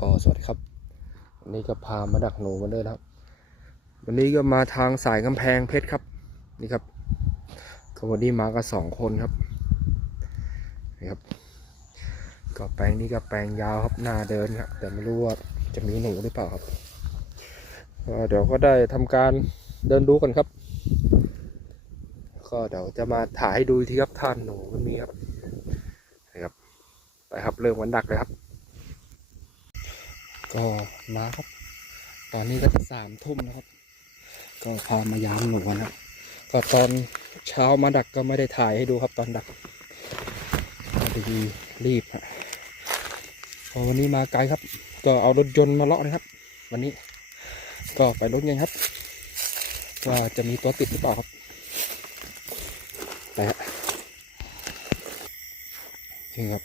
ก็สวัสดีครับ วันนี้ก็พามาดักหนูมาด้วยครับ วันนี้ก็มาทางสายกำแพงเพชรครับ นี่ครับก็วันนี้มากันสองคนครับนี่ครับ ก็แปลงนี้ก็แปลงยาวครับหน้าเดินครับแต่ไม่รู้ว่าจะมีหนูหรือเปล่าครับเดี๋ยวก็ได้ทำการเดินดูกันครับ ก็เดี๋ยวจะมาถ่ายให้ดูอีกทีครับท่านหนูมันมีครับนะครับไปครับเริ่มวันดักเลยครับ ก็มาครับ ตอนนี้ก็จะสามทุ่มนะครับ ก็พามายามหนูนะก็ตอนเช้ามาดักก็ไม่ได้ถ่ายให้ดูครับตอนดักดีรีบฮะพอวันนี้มาไกลครับ ก็เอารถยนต์มาเลาะนะครับ วันนี้ก็ไปรถยังครับว่าจะมีตัวติดหรือเปล่าครับไปฮะนี่ครับ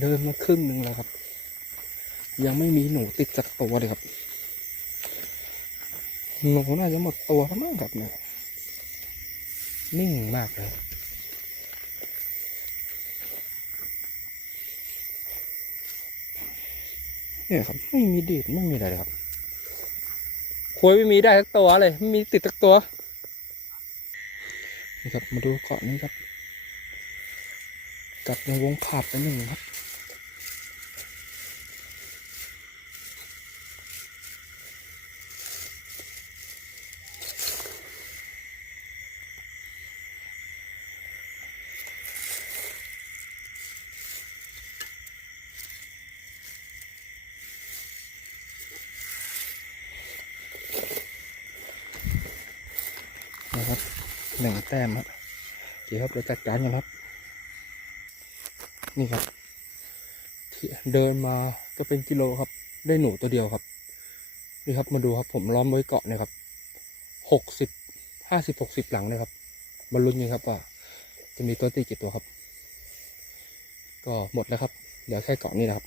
เดินมาครึ่งหนึ่งแล้วครับ ยังไม่มีหนูติดสักตัวเลยครับ หนูน่าจะหมดตัวแล้วมั้งครับเนี่ยนิ่งมากเลยเนี่ยครับไม่มีดีดไม่มีอะไรเลยครับคุยไม่มีได้สักตัวเลยไม่มีติดสักตัวนี่ครับมาดูเกาะนี้ครับ กัดในวงขาดไปหนึ่งครับ หนึ่งแต้มครับเดี๋ยวครับเราจัดการกันครับ นี่ครับเดินมาก็เป็นกิโลครับ ได้หนูตัวเดียวครับ นี่ครับมาดูครับ ผมล้อมไว้เกาะเนี่ยครับหกสิบห้าสิบหกสิบหลังเลยครับบรรลุนยังครับว่าจะมีตัวตีกี่ตัวครับ ก็หมดแล้วครับเหลือแค่เกาะนี้นะครับ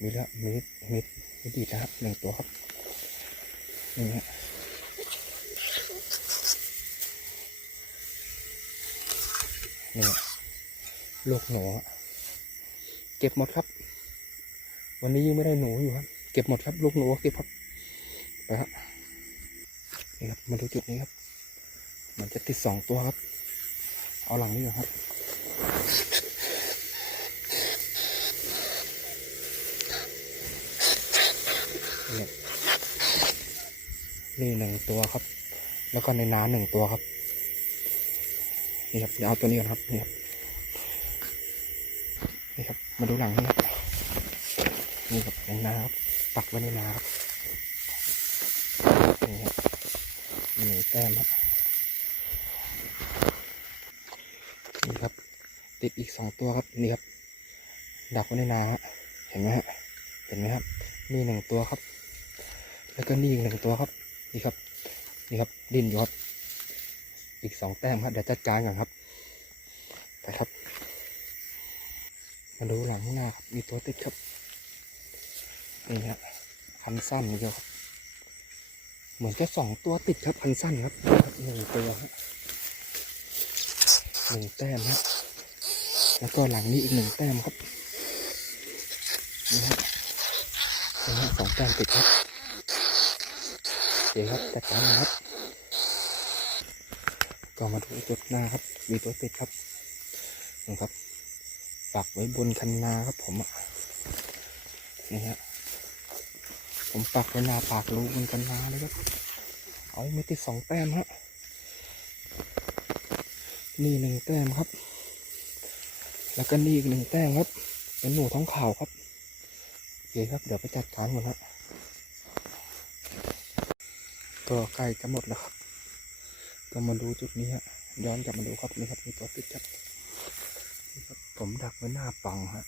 มีละมีมีมีดีนะครับหนึ่งตัวครับ นี่ฮะนี่ลูกหนูเก็บหมดครับ วันนี้ยังไม่ได้หนูอยู่ครับ เก็บหมดครับลูกหนูเก็บครับไปครับนี่ครับมาดูจุดนี้ครับ มันจะติดสองตัวครับ เอาหลังนี้ก่อนครับนี่ นี่หนึ่งตัวครับ แล้วก็ในน้ำหนึ่งตัวครับ นี่ครับเดี๋ยวเอาตัวนี้ก่อนครับนี่ครับนี่ครับ มาดูหลังนี่ครับนี่ครับในน้ำครับปักไว้ในน้ำครับนี่ครับหนึ่งแต้มครับนี่ครับ ติดอีกสองตัวครับนี่ครับ ดักไว้ในนาฮะเห็นไหมฮะเห็นไหมครับ นี่หนึ่งตัวครับ แล้วก็นี่อีกหนึ่งตัวครับ นี่ครับ นี่ครับดินอยู่ครับ อีกสองแต้มครับเดี๋ยวจัดการก่อนครับไปครับ มาดูหลังข้างหน้าครับ มีตัวติดครับนี่ฮะคันสั้นนี่ครับ เหมือนจะสองตัวติดครับคันสั้นครับหนึ่งตัวฮะหนึ่งแต้มฮะแล้วก็หลังนี้อีกหนึ่งแต้มครับนี่ฮะนี่ฮะสองแต้มติดครับ เดี๋ยวครับจัดการนะครับก็มาดูจุดหน้าครับ มีตัวติดครับนี่ครับ ปักไว้บนคันนาครับผมอะนี่ฮะผมปักไว้หน้าปากรูบนคันนาเลยครับ เอาไม่ติดสองแต้มฮะนี่หนึ่งแต้มครับ แล้วก็นี่อีกหนึ่งแต้มครับเป็นหนูท้องขาวครับโอเคครับ เดี๋ยวไปจัดการก่อนครับ ก็ใกล้จะหมดแล้วครับก็มาดูจุดนี้ฮะย้อนกลับมาดูครับนี่ครับมีตัวติดครับนี่ครับ ผมดักไว้หน้าป่องฮะ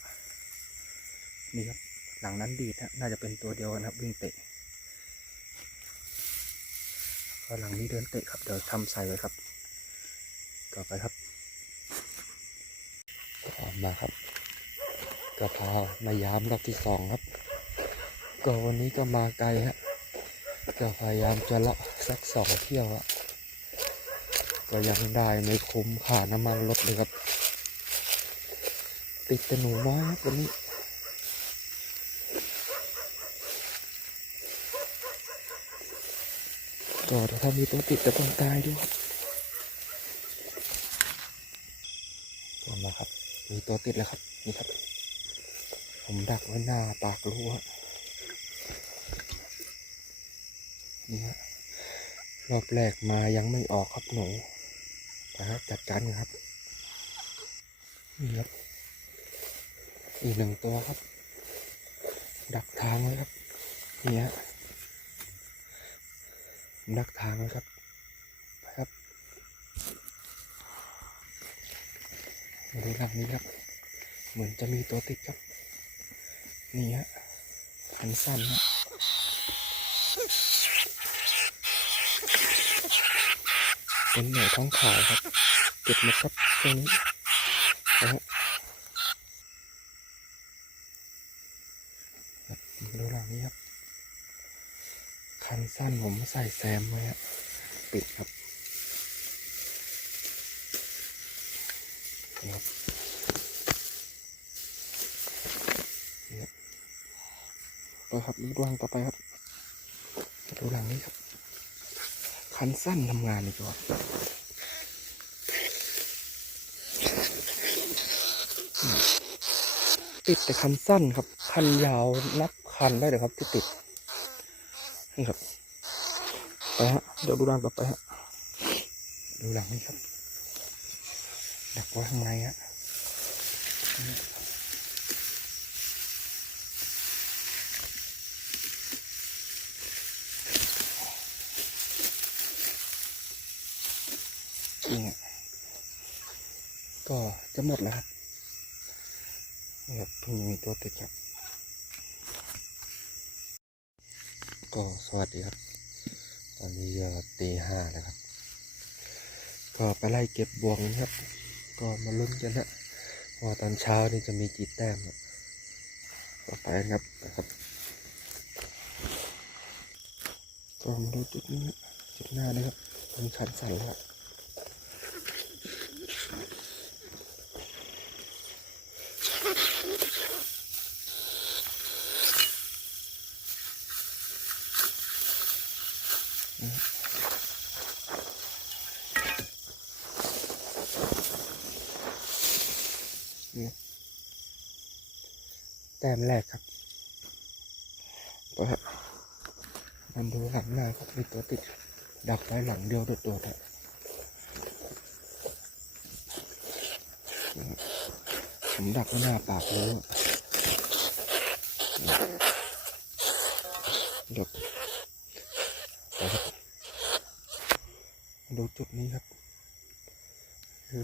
นี่ครับหลังนั้นดีดฮะน่าจะเป็นตัวเดียวกันครับวิ่งเตะก็หลังนี้เดินเตะครับเดี๋ยวทำใส่ไว้ครับต่อไปครับก็มาครับก็พามายามรอบที่สองครับ ก็วันนี้ก็มาไกลฮะ ก็พยายามจะเลาะสักสองเที่ยวอะก็ยังได้ไม่คุ้มค่าน้ำมันรถเลยครับ ติดแต่หนูน้อยครับวันนี้ก็ถ้ามีตัวติดจะต้องตายด้วยครับก็มาครับ มีตัวติดแล้วครับ นี่ครับ ผมดักไว้หน้าปากรูฮะนี่ฮะ รอบแรกมายังไม่ออกครับหนูนะครับจัดการครับนี่ครับ อีกหนึ่งตัวครับ ดักทางไว้ครับนี่ฮะดักทางไว้ครับไปครับมาดูหลังนี้ครับ เหมือนจะมีตัวติดครับ นี่ฮะคันสั้นฮะ เป็นหน่วยท้องขาวครับ เก็บมาครับตรงนี้นะฮะดูหลังนี้ครับคันสั้นผมใส่แซมไว้ฮะปิดครับนี่ครับไปครับดูหลังต่อไปครับดูหลังนี้ครับ คันสั้นทำงานดีกว่าติดแต่คันสั้นครับ คันยาวนับคันได้เลยครับ ที่ติดนี่ครับไปฮะเดี๋ยวดูหลังต่อไปฮะดูหลังนี้ครับดักไว้ข้างในฮะ จริงอะ ก็จะหมดแล้วครับนี่ครับเพิ่งมีตัวติดครับ ก็สวัสดีครับ ตอนนี้ก็ตีห้าแล้วครับ ก็ไปไล่เก็บบวงนะครับ ก็มาลุ้นกันนะว่าตอนเช้านี่จะมีกี่แต้มอะก็ไปนครับนะครับก็มาดูจุดนี้จุดหน้านะครับมันชันสั่นแล้ว แต้มแรกครับก็มันดูหลังหน้าครับมีตัวติด ดักไว้หลังเดียวโดดๆอะผมดักไว้หน้าปากเลยเดี๋ยวไปครับมา ดูจุดนี้ครับ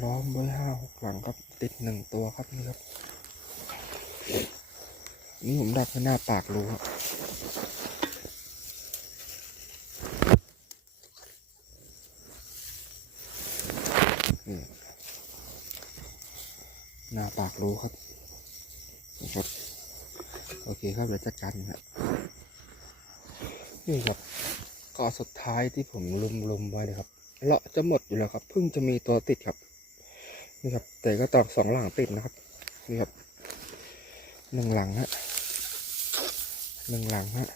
ล้อมไว้ห้าหกหลังครับ ติดหนึ่งตัวครับนี่ครับ นี่ผมดักไว้หน้าปากรูครับหน้าปากรูครับครับ โอเคครับเดี๋ยวจัดการนะนี่ครับเก็สุดท้ายที่ผมลุมลุมๆไว้เลยครับ เลาะจะหมดอยู่แล้วครับเพิ่งจะมีตัวติดครับ นี่ครับ แต่ก็ตอกสองหลังติดนะครับ นี่ครับหนึ่งหลังฮะหนึ่งหลังฮะ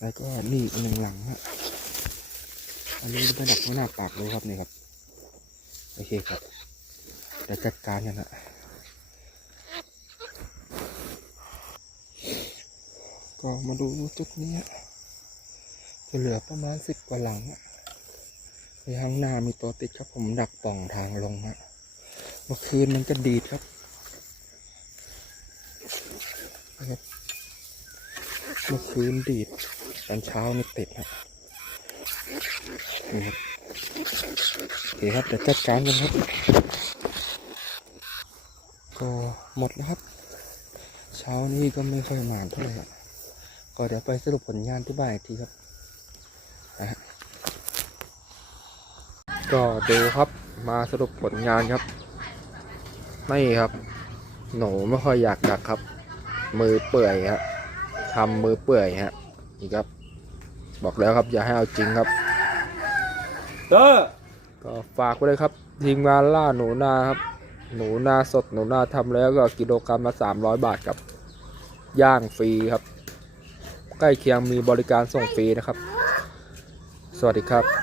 แล้วก็นี่หนึ่งหลังฮะอันนี้เป็นดักหน้าปากเลยครับนี่ครับโอเคครับเดี๋ยวจัดการกันนะก็มาดูจุดนี้จะเหลือประมาณสิบกว่าหลังฮะ ในข้างหน้ามีตัวติดครับผมดักป่องทางลงฮะเมื่อคืนมันก็ดีดครับเมื่อคืนดีดตอนเช้านี่ติดฮะนี่ครับโอเคครับเดี๋ยวจัดการกันครับ ก็หมดแล้วครับ เช้านี้ก็ไม่ค่อยมาเท่าไหร่ก็เดี๋ยวไปสรุปผลงานที่บ้านอีกทีครับนะฮะ ก็ดูครับมาสรุปผลงานครับไม่ครับ หนูไม่ค่อยอยากดักครับ มือเปื่อยฮะทำมือเปื่อยฮะนี่ครับ บอกแล้วครับอย่าให้เอาจริงครับเตอร์ก็ฝากไว้เลยครับทีมงานล่าหนูนาครับ หนูนาสดหนูนาทำแล้วก็กิโลกรัมละสามร้อยบาทครับ ย่างฟรีครับ ใกล้เคียงมีบริการส่งฟรีนะครับ สวัสดีครับ